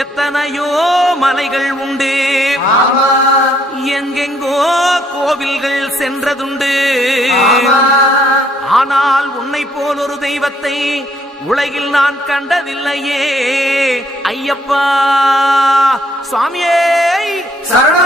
எத்தனையோ மலைகள் உண்டு, எங்கெங்கோ கோவில்கள் சென்றதுண்டு. ஆனால் உன்னை போல் ஒரு தெய்வத்தை உலகில் நான் கண்டதில்லையே ஐயப்பா. சுவாமியே சரணம்.